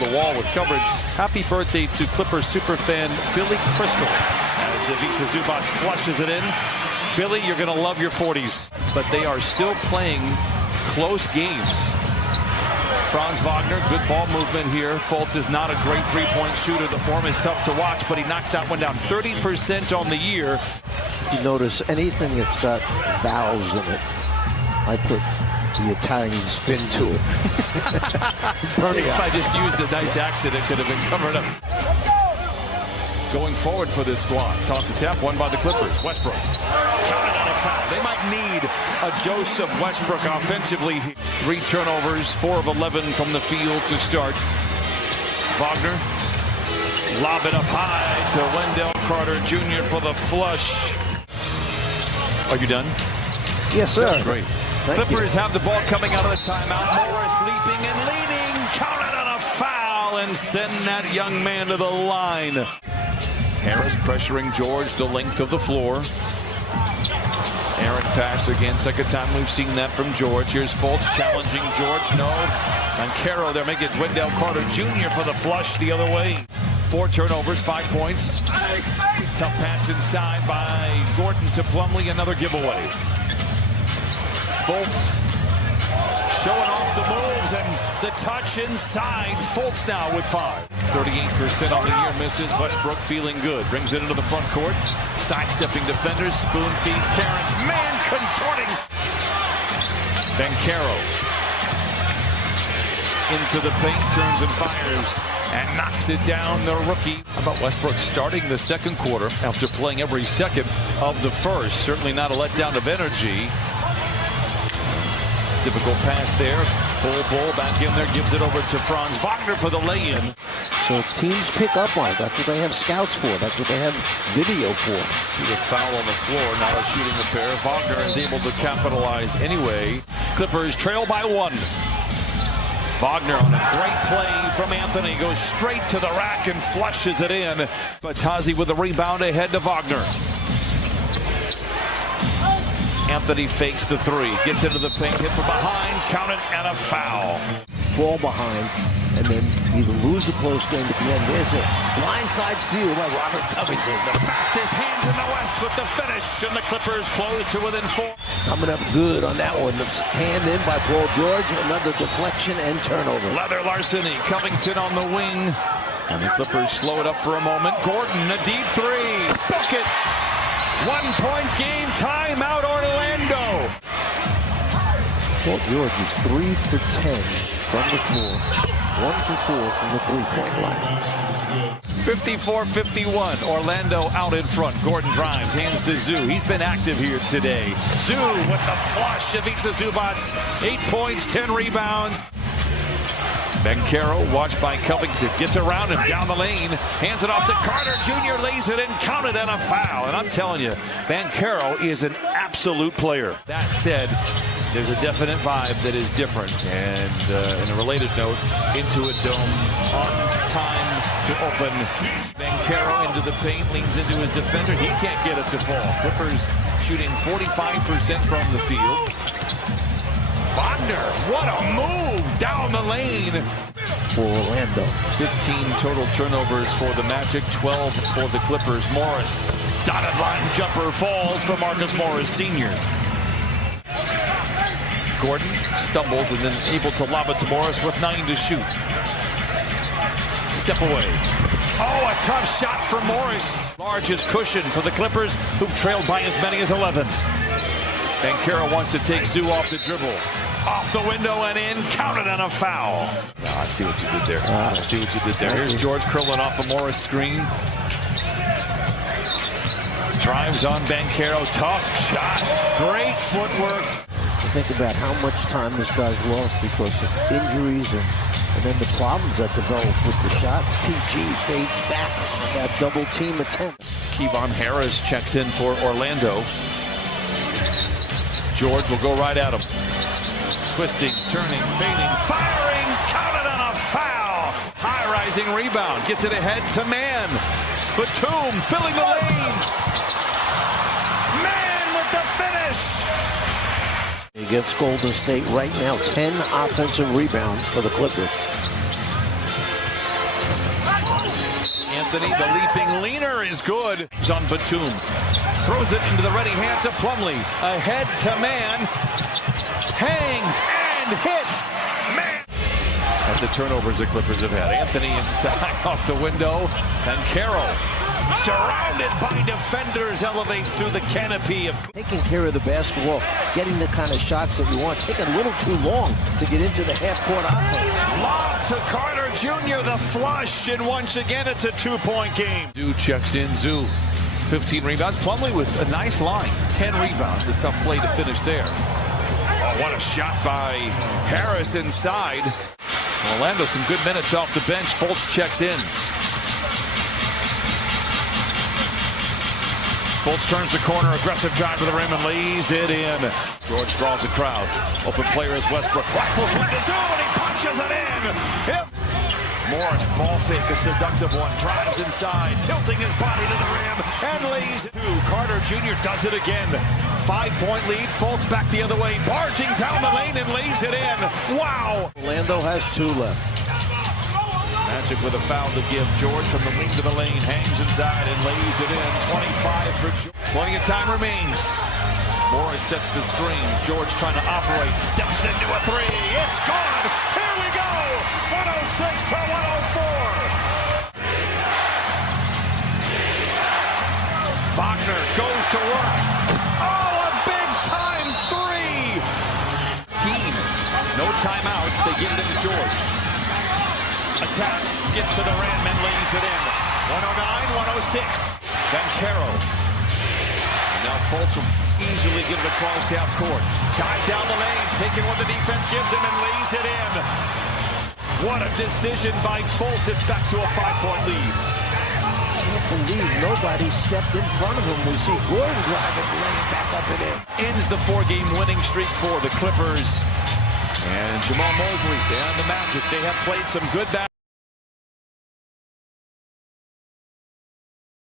the wall with coverage. Happy birthday to Clippers superfan Billy Crystal. As Ivica Zubac flushes it in. Billy, you're going to love your 40s. But they are still playing close games. Franz Wagner, good ball movement here. Fultz is not a great three-point shooter. The form is tough to watch, but he knocks that one down. 30% on the year. You notice anything that's got vowels in it, I put the Italian spin to it. If I just used a nice accent, it could have been covered up. Going forward for this squad. Toss a tap, won by the Clippers. Westbrook. Counted on a foul. They might need a dose of Westbrook offensively. 3 turnovers, 4 of 11 from the field to start. Wagner. Lob it up high to Wendell Carter Jr. for the flush. Are you done? Yes, sir. That's great. Clippers have the ball coming out of the timeout. Morris leaping and leaning. Counted on a foul and send that young man to the line. Harris pressuring George the length of the floor. Aaron pass again. Second time we've seen that from George. Here's Fultz challenging George. No. And Caro, they're making Wendell Carter Jr. for the flush the other way. 4 turnovers, 5 points. Tough pass inside by Gordon to Plumlee. Another giveaway. Fultz showing off the moves and the touch inside. Fultz now with 5. 38% on the year, misses. Westbrook feeling good. Brings it into the front court. Sidestepping defenders. Spoon feeds Terrence. Man contorting. Banchero into the paint. Turns and fires. And knocks it down, the rookie. How about Westbrook starting the second quarter after playing every second of the first? Certainly not a letdown of energy. Difficult pass there. Bull back in there, gives it over to Franz Wagner for the lay-in. So teams pick up on it. That's what they have scouts for. That's what they have video for. He's a foul on the floor, not a shooting affair. Wagner is able to capitalize anyway. Clippers trail by 1. Wagner on a great play from Anthony. Goes straight to the rack and flushes it in. Batazzi with a rebound ahead to Wagner. Anthony fakes the 3. Gets into the paint. Hit from behind. Count it and a foul. Fall behind and then either lose the close game at the end. There's a blindside steal by Robert Covington. The fastest hands in the West with the finish. And the Clippers close to within 4. Coming up good on that one. The hand in by Paul George. Another deflection and turnover. Leather larceny. Covington on the wing. And the Clippers slow it up for a moment. Gordon, a deep 3. Book it. 1-point game. Timeout Orlando. Paul George is 3 for 10 from the floor. 1 for 4 from the 3-point line. 54-51. Orlando out in front. Gordon drives, hands to Zoo. He's been active here today. Zoo with the flush. Ivica Zubac, 8 points, 10 rebounds. Banchero, watched by Covington, gets around him down the lane, hands it off to Carter Jr., lays it in, counted, and a foul. And I'm telling you, Banchero is an absolute player. That said, there's a definite vibe that is different. And in a related note, Intuit Dome on time to open. Banchero into the paint, leans into his defender. He can't get it to fall. Clippers shooting 45% from the field. Wagner, what a move down the lane for Orlando. 15 total turnovers for the Magic, 12 for the Clippers. Morris, dotted line jumper falls for Marcus Morris Sr. Gordon stumbles and then able to lob it to Morris with 9 to shoot. Step away. Oh, a tough shot for Morris. Largest cushion for the Clippers, who've trailed by as many as 11. Banchero wants to take Zoo off the dribble. Off the window and in, counted on a foul. Oh, I see what you did there. I see what you did there. Here's George curling off a Morris screen. Drives on Banchero, tough shot. Great footwork. Think about how much time this guy's lost because of injuries and then the problems that develop with the shot. PG fades back. That double team attempt. Kevon Harris checks in for Orlando. George will go right at him. Twisting, turning, fading, firing, counted on a foul. High-rising rebound, gets it ahead to Mann. Batum filling the lanes. Mann with the finish. Against Golden State right now, 10 offensive rebounds for the Clippers. Anthony, the leaping leaner, is good. He's on Batum. Throws it into the ready hands of Plumlee. Ahead to man. Hangs and hits. Man. That's the turnovers the Clippers have had. Anthony inside off the window. And Carroll, surrounded by defenders, elevates through the canopy of taking care of the basketball, getting the kind of shots that you want, taking a little too long to get into the half-court offense. Lob to Carter Jr., the flush, and once again it's a two-point game. Zoo checks in. Zoo, 15 rebounds. Plumlee with a nice line, 10 rebounds. A tough play to finish there. Oh, what a shot by Harris inside. Orlando, some good minutes off the bench. Fultz checks in. Fultz turns the corner, aggressive drive to the rim and lays it in. George draws the crowd. Open player is Westbrook. Rifles with the zone and he punches it in. Morris, ball fake, a seductive one. Drives inside, tilting his body to the rim and lays it. Carter Jr. does it again. 5-point lead. Fultz back the other way, barging down the lane and lays it in. Wow. Orlando has 2 left. Magic with a foul to give. George from the wing to the lane, hangs inside and lays it in. 25 for George. Plenty of time remains. Morris sets the screen. George trying to operate, steps into a 3. It's gone. Here we go. 106 to 104. Wagner goes to work. Oh, a big time 3. Team, no timeouts. They give it to George. Attacks, gets to the rim and lays it in. 109-106. Then Carroll. And now Fultz will easily get it across half court. Dive down the lane, taking what the defense gives him and lays it in. What a decision by Fultz. It's back to a 5-point lead. I can't believe nobody stepped in front of him. We see Gordon driving, laying back up and in. Ends the 4-game winning streak for the Clippers. And Jamal Mosley and the Magic, they have played some good basketball.